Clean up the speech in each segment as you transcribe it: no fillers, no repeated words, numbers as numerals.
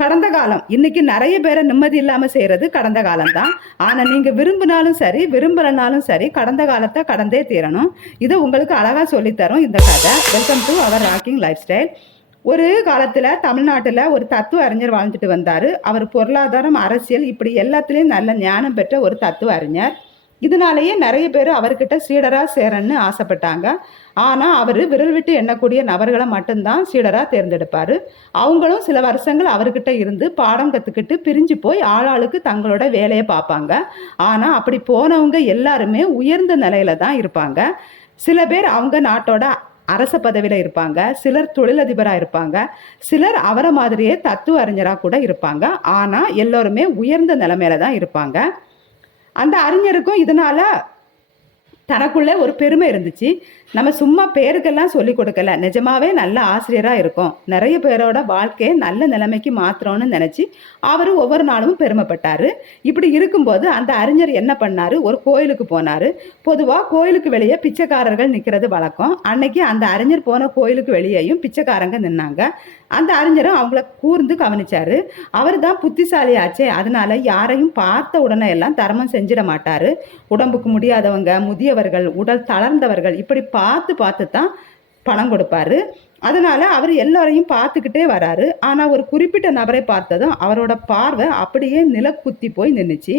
கடந்த காலம். இன்னைக்கு நிறைய பேரை நிம்மதி இல்லாமல் செய்கிறது கடந்த காலம்தான். ஆனால் நீங்கள் விரும்பினாலும் சரி விரும்பலைனாலும் சரி கடந்த காலத்தை கடந்தே தீரணும். இது உங்களுக்கு அழகாக சொல்லித்தரும் இந்த கதை. Welcome to our rocking lifestyle. ஒரு காலத்தில் தமிழ்நாட்டில் ஒரு தத்துவ அறிஞர் வாழ்ந்துட்டு வந்தார். அவர் பொருளாதாரம், அரசியல் இப்படி எல்லாத்துலேயும் நல்ல ஞானம் பெற்ற ஒரு தத்துவ அறிஞர். இதனாலேயே நிறைய பேர் அவர்கிட்ட சீடராக சேரன்னு ஆசைப்பட்டாங்க. ஆனால் அவர் விரல் விட்டு எண்ணக்கூடிய நபர்களை மட்டும்தான் சீடராக தேர்ந்தெடுப்பார். அவங்களும் சில வருஷங்கள் அவர்கிட்ட இருந்து பாடம் கற்றுக்கிட்டு பிரிஞ்சு போய் ஆளாளுக்கு தங்களோட வேலையை பார்ப்பாங்க. ஆனால் அப்படி போனவங்க எல்லாருமே உயர்ந்த நிலையில தான் இருப்பாங்க. சில பேர் அவங்க நாட்டோட அரச பதவியில் இருப்பாங்க, சிலர் தொழிலதிபராக இருப்பாங்க, சிலர் அவரை மாதிரியே தத்துவ அறிஞராக கூட இருப்பாங்க. ஆனால் எல்லோருமே உயர்ந்த நிலைமையில தான் இருப்பாங்க. அந்த அறிஞருக்கும் இதனால தனக்குள்ளே ஒரு பெருமை இருந்துச்சு. நம்ம சும்மா பேருக்கெல்லாம் சொல்லி கொடுக்கல, நிஜமாவே நல்ல ஆசிரியராக இருக்கும், நிறைய பேரோட வாழ்க்கையை நல்ல நிலைமைக்கு மாத்திரம்னு நினச்சி அவர் ஒவ்வொரு நாளும் பெருமைப்பட்டார். இப்படி இருக்கும்போது அந்த அறிஞர் என்ன பண்ணார், ஒரு கோயிலுக்கு போனார். பொதுவாக கோயிலுக்கு வெளியே பிச்சைக்காரர்கள் நிற்கிறது வழக்கம். அன்னைக்கு அந்த அறிஞர் போன கோயிலுக்கு வெளியேயும் பிச்சைக்காரங்க நின்னாங்க. அந்த அறிஞரும் அவங்கள கூர்ந்து கவனிச்சாரு. அவர் தான் புத்திசாலியாச்சே, அதனால யாரையும் பார்த்த உடனே எல்லாம் தர்மம் செஞ்சிட மாட்டாரு. உடம்புக்கு முடியாதவங்க, முதியவர்கள், உடல் தளர்ந்தவர்கள் இப்படி பார்த்து பார்த்து தான் பணம் கொடுப்பாரு. அதனால அவர் எல்லாரையும் பார்த்துக்கிட்டே வராரு. ஆனால் ஒரு குறிப்பிட்ட நபரை பார்த்ததும் அவரோட பார்வை அப்படியே நிலக்குத்தி போய் நின்றுச்சு.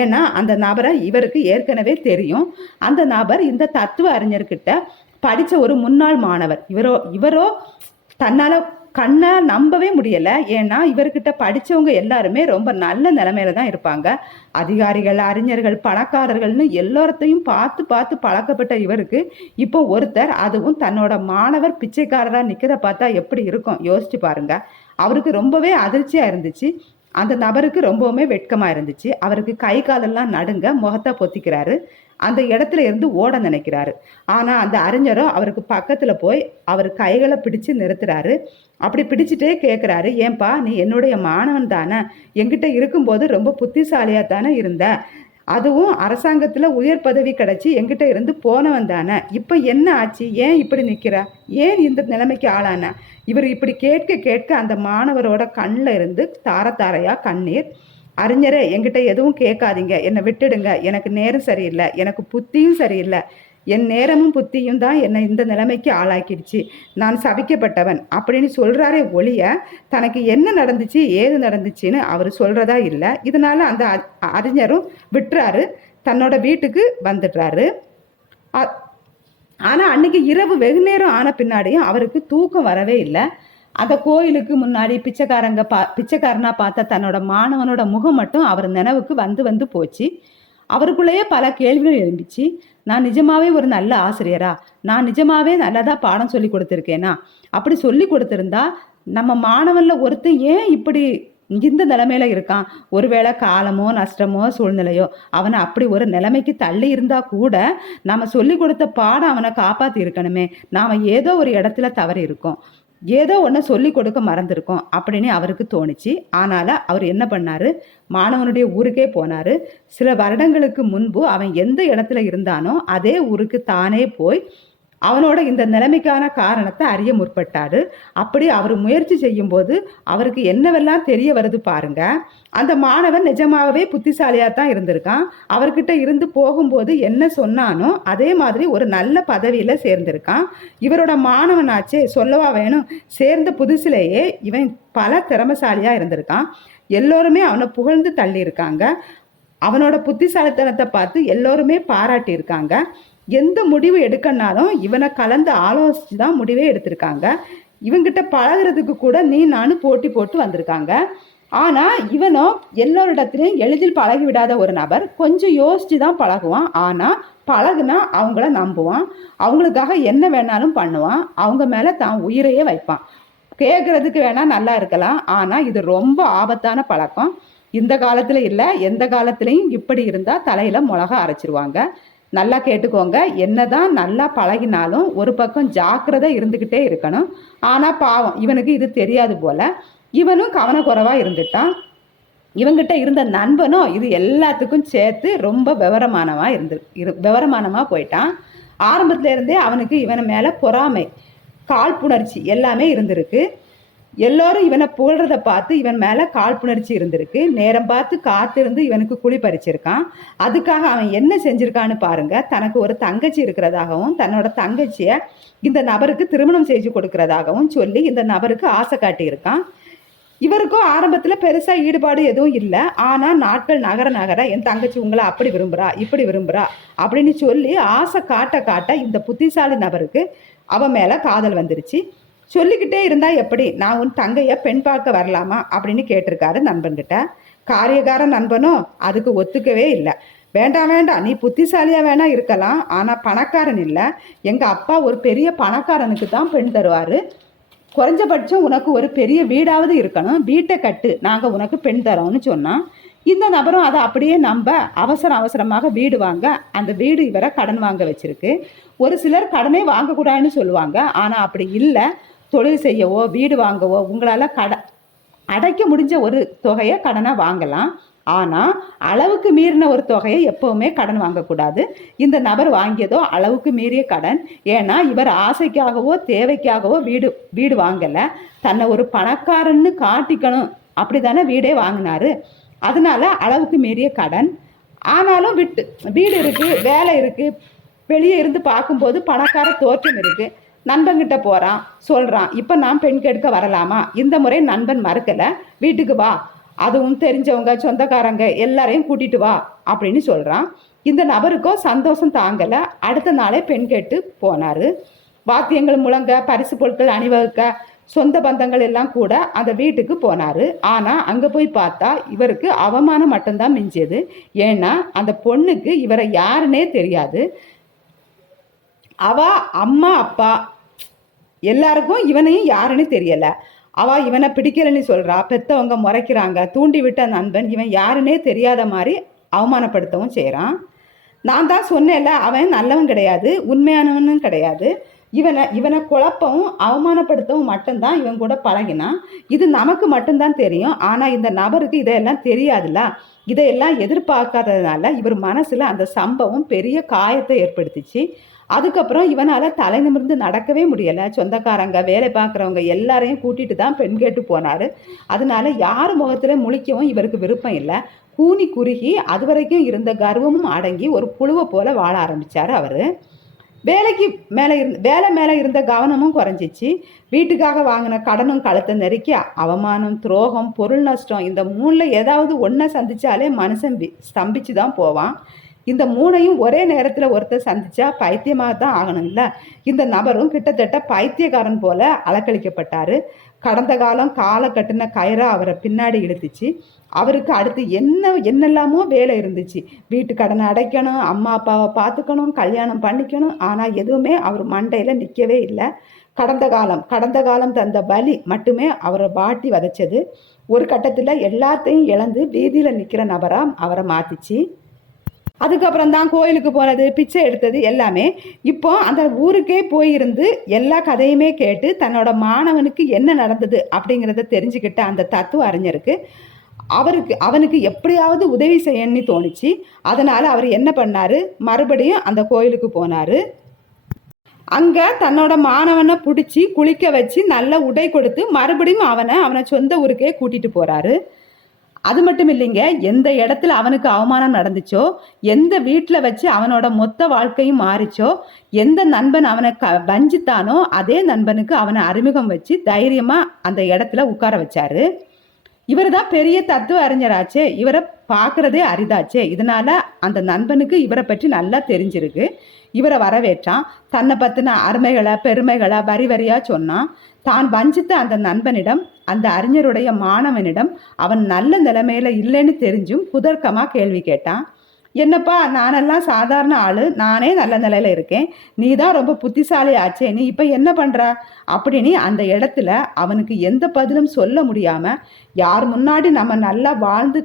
ஏன்னா அந்த நபரை இவருக்கு ஏற்கனவே தெரியும். அந்த நபர் இந்த தத்துவ அறிஞர்கிட்ட படித்த ஒரு முன்னாள் மாணவர். இவரோ தன்னால் கண்ணை நம்பவே முடியலை. ஏன்னா இவர்கிட்ட படித்தவங்க எல்லாருமே ரொம்ப நல்ல நிலைமையில தான் இருப்பாங்க. அதிகாரிகள், அறிஞர்கள், பணக்காரர்கள்னு எல்லாத்தையும் பார்த்து பார்த்து பழக்கப்பட்ட இவருக்கு இப்போ ஒருத்தர், அதுவும் தன்னோட மாணவர் பிச்சைக்காரராக நிற்கிறத பார்த்தா எப்படி இருக்கும் யோசிச்சு பாருங்க. அவருக்கு ரொம்பவே அதிர்ச்சியாக இருந்துச்சு. அந்த நபருக்கு ரொம்பவுமே வெட்கமாக இருந்துச்சு. அவருக்கு கை காலெல்லாம் நடுங்க, முகத்தை பொத்திக்கிறாரு. அந்த இடத்துல இருந்து ஓட நினைக்கிறாரு. ஆனால் அந்த அறிஞரோ அவருக்கு பக்கத்தில் போய் அவர் கைகளை பிடிச்சு நிறுத்துறாரு. அப்படி பிடிச்சிட்டே கேட்குறாரு, ஏன்பா நீ என்னுடைய மாணவன் தானே, என்கிட்ட இருக்கும்போது ரொம்ப புத்திசாலியாக தானே இருந்த, அதுவும் அரசாங்கத்தில் உயர் பதவி கிடச்சி என்கிட்ட இருந்து போனவன் தானே, இப்போ என்ன ஆச்சு, ஏன் இப்படி நிற்கிற, ஏன் இந்த நிலைமைக்கு ஆளான? இவர் இப்படி கேட்க கேட்க அந்த மாணவரோட கண்ணில் இருந்து தார தாரையாக கண்ணீர். அறிஞரே, என்கிட்ட எதுவும் கேட்காதீங்க, என்னை விட்டுடுங்க, எனக்கு நேரம் சரியில்லை, எனக்கு புத்தியும் சரியில்லை, என் நேரமும் புத்தியும் தான் என்னை இந்த நிலைமைக்கு ஆளாக்கிடுச்சு, நான் சபிக்கப்பட்டவன் அப்படின்னு சொல்கிறாரே ஒழிய தனக்கு என்ன நடந்துச்சு ஏது நடந்துச்சுன்னு அவர் சொல்கிறதா இல்லை. இதனால் அந்த அறிஞரும் விட்டுறாரு, தன்னோட வீட்டுக்கு வந்துடுறாரு. ஆனால் அன்னைக்கு இரவு வெகு நேரம் ஆன பின்னாடியும் அவருக்கு தூக்கம் வரவே இல்லை. அந்த கோயிலுக்கு முன்னாடி பிச்சைக்காரனா பார்த்த தன்னோட மாணவனோட முகம் மட்டும் அவர் நினைவுக்கு வந்து போச்சு. அவருக்குள்ளேயே பல கேள்விகள் எழுந்துச்சு. நான் நிஜமாவே ஒரு நல்ல ஆசிரியரா, நான் நிஜமாவே நல்லதா பாடம் சொல்லி கொடுத்துருக்கேனா, அப்படி சொல்லி கொடுத்துருந்தா நம்ம மாணவன்ல ஒருத்தன் ஏன் இப்படி இந்த நிலைமையில இருக்கான்? ஒருவேளை காலமோ நஷ்டமோ சூழ்நிலையோ அவனை அப்படி ஒரு நிலைமைக்கு தள்ளி இருந்தா கூட நம்ம சொல்லி கொடுத்த பாடம் அவனை காப்பாற்றி இருக்கணுமே. நாம ஏதோ ஒரு இடத்துல தவறி இருக்கோம், ஏதோ ஒன்று சொல்லி கொடுக்க மறந்துருக்கோம் அப்படின்னு அவருக்கு தோணுச்சு. ஆனால அவர் என்ன பண்ணாரு, மாணவனுடைய ஊருக்கே போனாரு. சில வருடங்களுக்கு முன்பு அவன் எந்த இடத்துல இருந்தானோ அதே ஊருக்கு தானே போய் அவனோட இந்த நிலைமைக்கான காரணத்தை அறிய முற்பட்டாரு. அப்படி அவர் முயற்சி செய்யும்போது அவருக்கு என்னவெல்லாம் தெரிய வருது பாருங்க. அந்த மாணவன் நிஜமாகவே புத்திசாலியாக தான் இருந்திருக்கான். அவர்கிட்ட இருந்து போகும்போது என்ன சொன்னானோ அதே மாதிரி ஒரு நல்ல பதவியில் சேர்ந்திருக்கான். இவரோட மாணவனாச்சே, சொல்லவா வேணும், சேர்ந்த புதுசிலேயே இவன் பல திறமைசாலியாக இருந்திருக்கான். எல்லோருமே அவனை புகழ்ந்து தள்ளியிருக்காங்க. அவனோட புத்திசாலித்தனத்தை பார்த்து எல்லோருமே பாராட்டியிருக்காங்க. எந்த முடிவு எடுக்கனாலும் இவனை கலந்து ஆலோசித்து தான் முடிவே எடுத்திருக்காங்க. இவங்கிட்ட பழகிறதுக்கு கூட நீ நானும் போட்டி போட்டு வந்திருக்காங்க. ஆனால் இவனோ எல்லோரிடத்துலையும் எளிதில் பழகி விடாத ஒரு நபர். கொஞ்சம் யோசித்து தான் பழகுவான். ஆனால் பழகுனா அவங்கள நம்புவான், அவங்களுக்காக என்ன வேணாலும் பண்ணுவான், அவங்க மேலே தான் உயிரையே வைப்பான். கேட்குறதுக்கு வேணால் நல்லா இருக்கலாம், ஆனால் இது ரொம்ப ஆபத்தான பழக்கம். இந்த காலத்தில் இல்லை, எந்த காலத்துலேயும் இப்படி இருந்தால் தலையில் மிளகா அரைச்சிருவாங்க. நல்லா கேட்டுக்கோங்க, என்னதான் நல்லா பழகினாலும் ஒரு பக்கம் ஜாக்கிரதை இருந்துக்கிட்டே இருக்கணும். ஆனால் பாவம் இவனுக்கு இது தெரியாது போல. இவனும் கவனக்குறைவாக இருந்துட்டான். இவங்கிட்ட இருந்த நண்பனும் இது எல்லாத்துக்கும் சேர்த்து ரொம்ப விவரமானமாக போயிட்டான். ஆரம்பத்துல இருந்தே அவனுக்கு இவனை மேலே பொறாமை, காழ்ப்புணர்ச்சி எல்லாமே இருந்திருக்கு. எல்லோரும் இவனை புகழ்றத பார்த்து இவன் மேல காழ்ப்புணர்ச்சி இருந்திருக்கு. நேரம் பார்த்து காத்திருந்து இவனுக்கு குழி பறிச்சிருக்கான். அதுக்காக அவன் என்ன செஞ்சிருக்கான்னு பாருங்க. தனக்கு ஒரு தங்கச்சி இருக்கிறதாகவும் தன்னோட தங்கச்சிய இந்த நபருக்கு திருமணம் செஞ்சு கொடுக்கறதாகவும் சொல்லி இந்த நபருக்கு ஆசை காட்டியிருக்கான். இவருக்கும் ஆரம்பத்துல பெருசா ஈடுபாடு எதுவும் இல்லை. ஆனா நாட்கள் நகர நகர என் தங்கச்சி உங்களை அப்படி விரும்புறா இப்படி விரும்புறா அப்படின்னு சொல்லி ஆசை காட்ட காட்ட இந்த புத்திசாலி நபருக்கு அவன் மேல காதல் வந்துருச்சு. சொல்லிக்கிட்டே இருந்தா எப்படி, நான் உன் தங்கைய பெண் பார்க்க வரலாமா அப்படின்னு கேட்டிருக்காரு நண்பன்கிட்ட. காரியகார நண்பனும் அதுக்கு ஒத்துக்கவே இல்லை. வேண்டாம் வேண்டாம், நீ புத்திசாலியா வேணா இருக்கலாம், ஆனா பணக்காரன் இல்லை. எங்க அப்பா ஒரு பெரிய பணக்காரனுக்கு தான் பெண் தருவாரு. குறைஞ்சபட்சம் உனக்கு ஒரு பெரிய வீடாவது இருக்கணும், வீட்டை கட்டு, நாங்கள் உனக்கு பெண் தரோம்னு சொன்னான். இந்த நபரும் அதை அப்படியே நம்ப அவசரமாக வீடு வாங்க அந்த வீடு இவரை கடன் வாங்க வச்சிருக்கு. ஒரு சிலர் கடனே வாங்கக்கூடாதுன்னு சொல்லுவாங்க. ஆனால் அப்படி இல்லை, தொழில் செய்யவோ வீடு வாங்கவோ உங்களால் அடைக்க முடிஞ்ச ஒரு தொகையை கடனாக வாங்கலாம். ஆனால் அளவுக்கு மீறின ஒரு தொகையை எப்போவுமே கடன் வாங்கக்கூடாது. இந்த நபர் வாங்கியதோ அளவுக்கு மீறிய கடன். ஏன்னா இவர் ஆசைக்காகவோ தேவைக்காகவோ வீடு வாங்கலை, தன்னை ஒரு பணக்காரன்னு காட்டிக்கணும் அப்படி தானே வீடே வாங்கினாரு. அதனால அளவுக்கு மீறிய கடன். ஆனாலும் வீடு இருக்குது, வேலை இருக்குது, வெளியே இருந்து பார்க்கும்போது பணக்கார தோற்றம் இருக்குது. நண்பன்கிட்ட போகிறான், சொல்கிறான், இப்போ நான் பெண் கெடுக்க வரலாமா? இந்த முறை நண்பன் மறுக்கலை. வீட்டுக்கு வா, அதுவும் தெரிஞ்சவங்க சொந்தக்காரங்க எல்லாரையும் கூட்டிட்டு வா அப்படின்னு சொல்கிறான். இந்த நபருக்கோ சந்தோஷம் தாங்கலை. அடுத்த நாளே பெண் கேட்டு போனார். வாத்தியங்கள் முழங்க, பரிசு பொருட்கள் அணிவகுக்க, சொந்த பந்தங்கள் எல்லாம் கூட அந்த வீட்டுக்கு போனார். ஆனால் அங்கே போய் பார்த்தா இவருக்கு அவமானம் மட்டும்தான் மிஞ்சியது. ஏன்னா அந்த பொண்ணுக்கு இவரை யாருன்னே தெரியாது. அவ அம்மா அப்பா எல்லாருக்கும் இவனையும் யாருன்னு தெரியலை. அவள் இவனை பிடிக்கலன்னு சொல்கிறா, பெற்றவங்க முறைக்கிறாங்க, தூண்டி விட்ட நண்பன் இவன் யாருன்னே தெரியாத மாதிரி அவமானப்படுத்தவும் செய்கிறான். நான் தான் சொன்னேன்ல, அவன் நல்லவன் கிடையாது, உண்மையானவனும் கிடையாது. இவனை குழப்பவும் அவமானப்படுத்தவும் மட்டும்தான் இவன் கூட பழகினான். இது நமக்கு மட்டும்தான் தெரியும். ஆனால் இந்த நபருக்கு இதையெல்லாம் தெரியாதுல்ல. இதையெல்லாம் எதிர்பார்க்காததுனால இவர் மனசில் அந்த சம்பவம் பெரிய காயத்தை ஏற்படுத்திச்சு. அதுக்கப்புறம் இவனால் தலை நிமிர்ந்து நடக்கவே முடியலை. சொந்தக்காரங்க, வேலை பார்க்குறவங்க எல்லாரையும் கூட்டிகிட்டு தான் பெண் கேட்டு போனார். அதனால யார் முகத்தில் முழிக்கவும் இவருக்கு விருப்பம் இல்லை. கூனி குறுகி அது வரைக்கும் இருந்த கர்வமும் அடங்கி ஒரு புழுவை போல வாழ ஆரம்பித்தார் அவர். வேலை மேலே இருந்த கவனமும் குறைஞ்சிச்சு. வீட்டுக்காக வாங்கின கடனும் கழுத்தை நெருக்கி அவமானம், துரோகம், பொருள் நஷ்டம், இந்த மூணில் ஏதாவது ஒன்றை சந்திச்சாலே மனுஷன் ஸ்தம்பிச்சு தான் போவான். இந்த மூணையும் ஒரே நேரத்தில் ஒருத்தர் சந்திச்சா பைத்தியமாக தான் ஆகணும் இல்லை. இந்த நபரும் கிட்டத்தட்ட பைத்தியக்காரன் போல அலக்களிக்கப்பட்டார். கடந்த காலம் காலை கட்டின கயிறா அவரை பின்னாடி இழுத்துச்சு. அவருக்கு அடுத்து என்னெல்லாமோ வேலை இருந்துச்சு. வீட்டு கடனை அடைக்கணும், அம்மா அப்பாவை பார்த்துக்கணும், கல்யாணம் பண்ணிக்கணும். ஆனால் எதுவுமே அவர் மண்டையில் நிற்கவே இல்லை. கடந்த காலம் தந்த வலி மட்டுமே அவரை வாட்டி வதைச்சது. ஒரு கட்டத்தில் எல்லாத்தையும் இழந்து வீதியில் நிற்கிற நபராக அவரை மாற்றிச்சு. அதுக்கப்புறம் தான் கோயிலுக்கு போனது, பிச்சை எடுத்தது எல்லாமே. இப்போ அந்த ஊருக்கே போயிருந்து எல்லா கதையுமே கேட்டு தன்னோட மாணவனுக்கு என்ன நடந்தது அப்படிங்கிறத தெரிஞ்சுக்கிட்ட அந்த தத்துவ அறிஞருக்கு அவனுக்கு எப்படியாவது உதவி செய்யணும்னு தோணுச்சு. அதனால் அவர் என்ன பண்ணார், மறுபடியும் அந்த கோயிலுக்கு போனார். அங்கே தன்னோட மாணவனை பிடிச்சி குளிக்க வச்சு நல்ல உடை கொடுத்து மறுபடியும் அவனை சொந்த ஊருக்கே கூட்டிகிட்டு போகிறாரு. அது மட்டும் இல்லைங்க, எந்த இடத்துல அவனுக்கு அவமானம் நடந்துச்சோ, எந்த வீட்டில் வச்சு அவனோட மொத்த வாழ்க்கையும் மாறிச்சோ, எந்த நண்பன் அவனை வஞ்சித்தானோ அதே நண்பனுக்கு அவனை அறிமுகம் வச்சு தைரியமாக அந்த இடத்துல உட்கார வச்சாரு. இவர் தான் பெரிய தத்துவ அறிஞராச்சே, இவரை பார்க்குறதே அரிதாச்சே. இதனால அந்த நண்பனுக்கு இவரை பற்றி நல்லா தெரிஞ்சிருக்கு. இவரை வரவேற்றான். தன்னை பற்றின அருமைகளை பெருமைகளை வரி வரியாக சொன்னான். தான் வஞ்சித்த அந்த நண்பனிடம், அந்த அறிஞருடைய மாணவனிடம் அவன் நல்ல நிலைமையில இல்லைன்னு தெரிஞ்சும் குதர்க்கமாக கேள்வி கேட்டான். என்னப்பா, நானெல்லாம் சாதாரண ஆள், நானே நல்ல நிலையில இருக்கேன், நீ தான் ரொம்ப புத்திசாலி ஆச்சே, நீ இப்போ என்ன பண்ணுற அப்படின்னு அந்த இடத்துல அவனுக்கு எந்த பதிலும் சொல்ல முடியாமல், யார் முன்னாடி நம்ம நல்லா வாழ்ந்து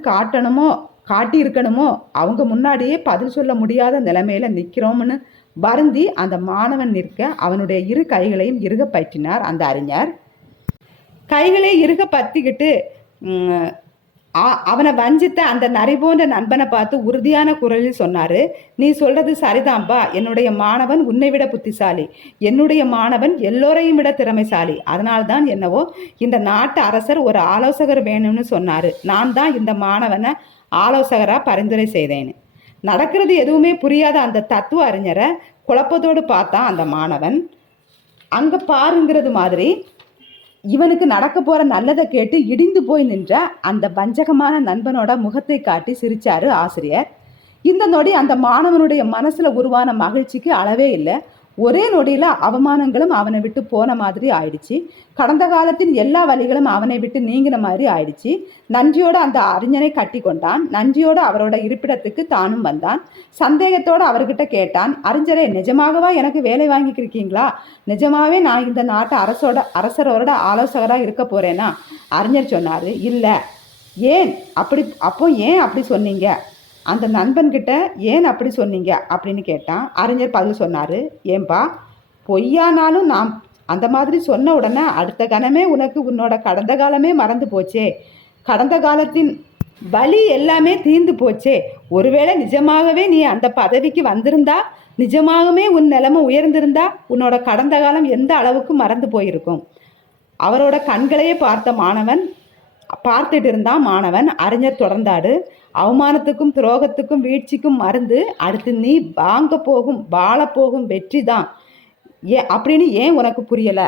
காட்டியிருக்கணுமோ அவங்க முன்னாடியே பதில் சொல்ல முடியாத நிலைமையில நிற்கிறோம்னு வருந்தி அந்த மாணவன் நிற்க அவனுடைய இரு கைகளையும் இறுக பற்றினார் அந்த அறிஞர். கைகளை இறுக பற்றிக்கிட்டு அவனை வஞ்சித்த அந்த நரி போன்ற நண்பனை பார்த்து உறுதியான குரலில் சொன்னாரு, நீ சொல்றது சரிதான்பா. என்னுடைய மாணவன் உன்னை விட புத்திசாலி, என்னுடைய மாணவன் எல்லோரையும் விட திறமைசாலி. அதனால்தான் என்னவோ இந்த நாட்டு அரசர் ஒரு ஆலோசகர் வேணும்னு சொன்னாரு. நான் தான் இந்த மாணவனை ஆலோசகரா பரிந்துரை செய்தேன். நடக்கிறது எதுவுமே புரியாத அந்த தத்துவ அறிஞரை குழப்பத்தோடு பார்த்தான் அந்த மாணவன். அங்க பாருங்கிறது மாதிரி இவனுக்கு நடக்க போற நல்லதை கேட்டு இடிந்து போய் நின்ற அந்த வஞ்சகமான நண்பனோட முகத்தை காட்டி சிரிச்சாரு ஆசிரியர். இந்த நொடி அந்த மாணவனுடைய மனசுல உருவான மகிழ்ச்சிக்கு அளவே இல்லை. ஒரே நொடியில அவமானங்களும் அவனை விட்டு போன மாதிரி ஆயிடுச்சு. கடந்த காலத்தின் எல்லா வழிகளும் அவனை விட்டு நீங்கின மாதிரி ஆயிடுச்சு. நன்றியோட அந்த அறிஞனை கட்டி கொண்டான். நன்றியோட அவரோட இருப்பிடத்துக்கு தானும் வந்தான். சந்தேகத்தோடு அவர்கிட்ட கேட்டான், அறிஞரே, நிஜமாகவா எனக்கு வேலை வாங்கிக்கிருக்கீங்களா? நிஜமாவே நான் இந்த நாட்டு அரசரோட ஆலோசகராக இருக்க போறேனா? அறிஞர் சொன்னாரு, இல்லை. ஏன் அப்படி சொன்னீங்க? அந்த நண்பன்கிட்ட ஏன் அப்படி சொன்னீங்க அப்படின்னு கேட்டான். அறிஞர் பதில் சொன்னாரு, ஏன்பா, பொய்யானாலும் நான் அந்த மாதிரி சொன்ன உடனே அடுத்த கணமே உனக்கு உன்னோட கடந்த காலமே மறந்து போச்சே, கடந்த காலத்தின் வலி எல்லாமே தீர்ந்து போச்சே. ஒருவேளை நிஜமாகவே நீ அந்த பதவிக்கு வந்திருந்தா, நிஜமாகவே உன் நிலைமை உயர்ந்திருந்தா, உன்னோட கடந்த காலம் எந்த அளவுக்கு மறந்து போயிருக்கும். அவரோட கண்களையே பார்த்துட்டு இருந்தான் மாணவன். அறிஞர் தொடர்ந்தாடு, அவமானத்துக்கும் துரோகத்துக்கும் வீழ்ச்சிக்கும் மருந்து அடுத்து நீ வாழ போகும் வெற்றி தான் அப்படின்னு ஏன் உனக்கு புரியல?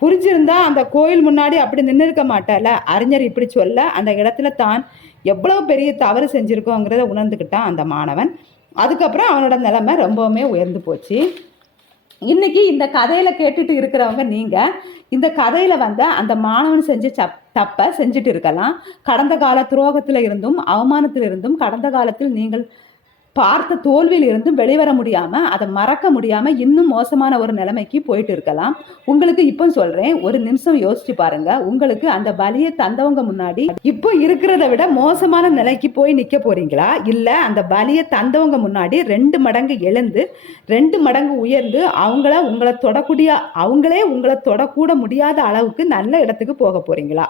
புரிஞ்சிருந்தா அந்த கோயில் முன்னாடி அப்படி நின்று இருக்க மாட்டல. அறிஞர் இப்படி சொல்ல அந்த இடத்துல தான் எவ்வளவு பெரிய தவறு செஞ்சிருக்கோங்கிறத உணர்ந்துக்கிட்டான் அந்த மாணவன். அதுக்கப்புறம் அவனோட நிலைமை ரொம்பவுமே உயர்ந்து போச்சு. இன்னைக்கு இந்த கதையில கேட்டுட்டு இருக்கிறவங்க நீங்க இந்த கதையில அந்த மாணவன் செஞ்ச தப்பை செஞ்சுட்டு இருக்கலாம். கடந்த கால துரோகத்துல இருந்தும் அவமானத்தில் இருந்தும் கடந்த காலத்தில் நீங்கள் பார்த்த தோல்வியில் இருந்தும் வெளிவர முடியாம அதை மறக்க முடியாம இன்னும் மோசமான ஒரு நிலைமைக்கு போயிட்டு இருக்கலாம். உங்களுக்கு இப்போ சொல்றேன், ஒரு நிமிஷம் யோசிச்சு பாருங்க. உங்களுக்கு அந்த வலியை தந்தவங்க முன்னாடி இப்போ இருக்கிறத விட மோசமான நிலைக்கு போய் நிக்க போறீங்களா? இல்ல அந்த வலியை தந்தவங்க முன்னாடி 2 மடங்கு எழுந்து 2 மடங்கு உயர்ந்து அவங்களே உங்களை தொடக்கூட முடியாத அளவுக்கு நல்ல இடத்துக்கு போக போறீங்களா?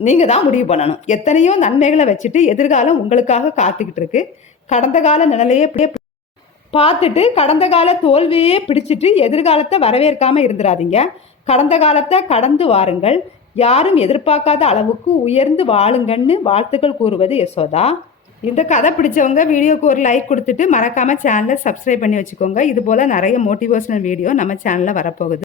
நீங்க தான் முடிவு பண்ணணும். எத்தனையோ நன்மைகளை வச்சுட்டு எதிர்காலம் உங்களுக்காக காத்துக்கிட்டு இருக்கு. கடந்த கால நிலையே பார்த்துட்டு கடந்த கால தோல்வியே பிடிச்சிட்டு எதிர்காலத்தை வரவேற்காம இருந்துடாதீங்க. கடந்த காலத்தை கடந்து வாருங்கள். யாரும் எதிர்பார்க்காத அளவுக்கு உயர்ந்து வாழுங்கன்னு வாழ்த்துக்கள் கூறுவது யசோதா. இந்த கதை பிடிச்சவங்க வீடியோக்கு ஒரு லைக் கொடுத்துட்டு மறக்காம சேனலை சப்ஸ்கிரைப் பண்ணி வச்சுக்கோங்க. இது போல நிறைய மோட்டிவேஷனல் வீடியோ நம்ம சேனல்ல வரப்போகுது.